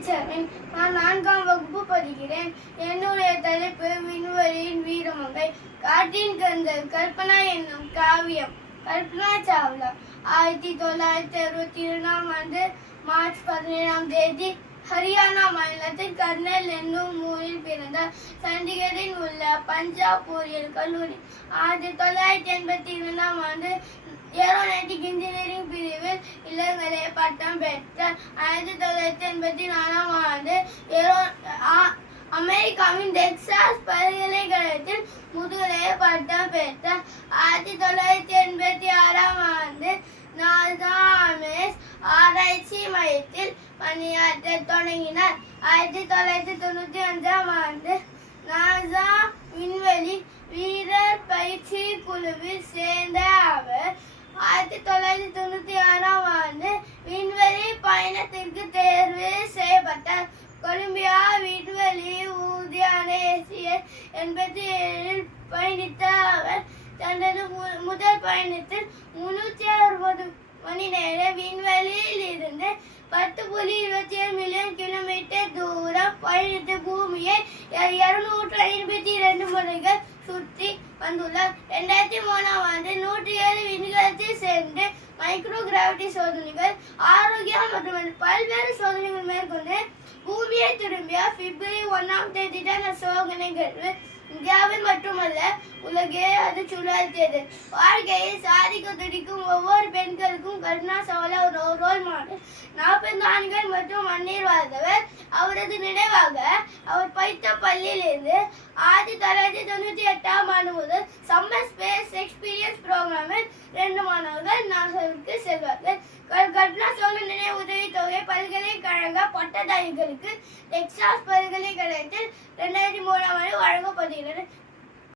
பழனிச்சாமி. நான் 4ஆம் வகுப்பு படிக்கிறேன். என்னுடைய தலைப்பு விண்வெளியின் வீரமங்கை. காற்றின் கந்தல் கல்பனா என்னும் காவியம். கல்பனா சாவ்லா 1962ஆம் ஆண்டு மார்ச் 17ஆம் தேதி ஹரியானா மாநிலத்தில் கர்னல் என்னும் ஊரில் பிறந்தார். சண்டிகரில் உள்ள பஞ்சாப் பொறியியல் கல்லூரி 1982ஆம் ஆண்டு ஏரோநாட்டிக் இன்ஜினியரிங் பிரிவில் இளங்கலை பட்டம் பெற்றார். 1984ஆம் ஆண்டு அமெரிக்காவின் டெக்சாஸ் பல்கலைக்கழகத்தில் முதுகலை பட்டம் பெற்றார். 1986ஆம் ஆண்டு நாசா அமெஸ் ஆராய்ச்சி மையத்தில் பணியாற்ற தொடங்கினார். 1995ஆம் ஆண்டு நாசா விண்வெளி வீரர் பயிற்சி குழுவில் சேர்ந்த அவர் 1996ஆம் ஆண்டு விண்வெளி பயணத்திற்கு தேர்வு செய்யப்பட்டார். கொலம்பியா விண்வெளி உத்தியானத்தில் 87இல் பயணித்த அவர் தனது முதல் பயணத்தில் 360 மணி நேர விண்வெளியில் இருந்து 10.27 மில்லியன் கிலோமீட்டர் தூரம் பயணித்து பூமியை 252 முறைகள் சுற்றி வந்துள்ளார். 2003ஆம் ஆண்டு 107 விண்கலத்தில் சென்று மைக்ரோ கிராவிட்டி சோதனைகள், ஆரோக்கியம் மற்றும் பல்வேறு சோதனைகள் மேற்கொண்டு பூமியை திரும்பிய பிப்ரவரி 1ஆம் தேதியான சோதனைகள் இந்தியாவில் மட்டுமல்ல உலகே அது சுழற்றியது. வாழ்க்கையில் சாதிக்க துடிக்கும் ஒவ்வொரு பெண்களுக்கும் கல்பனா சாவ்லா ஒரு ரோல் மாடல். 40 ஆண்டுகள் மற்றும் மண்ணில் வாழ்ந்தவர். அவரது நினைவாக அவர் படித்த பள்ளியிலிருந்து 1998ஆம் ஆண்டு முதல் சம்மர் ஸ்பேஸ் எக்ஸ்பீரியன்ஸ் புரோகிராமில் 2 மாணவர்கள் நாசாவிற்கு செல்வார்கள். கல்பனா சாவ்லா நினைவு உதவித்தொகை பல்கலைக்கழக பட்டதாரிகளுக்கு டெக்சாஸ் பல்கலைக்கழகத்தில் 2003ஆம் ஆண்டு வழங்கப்படுகிறது.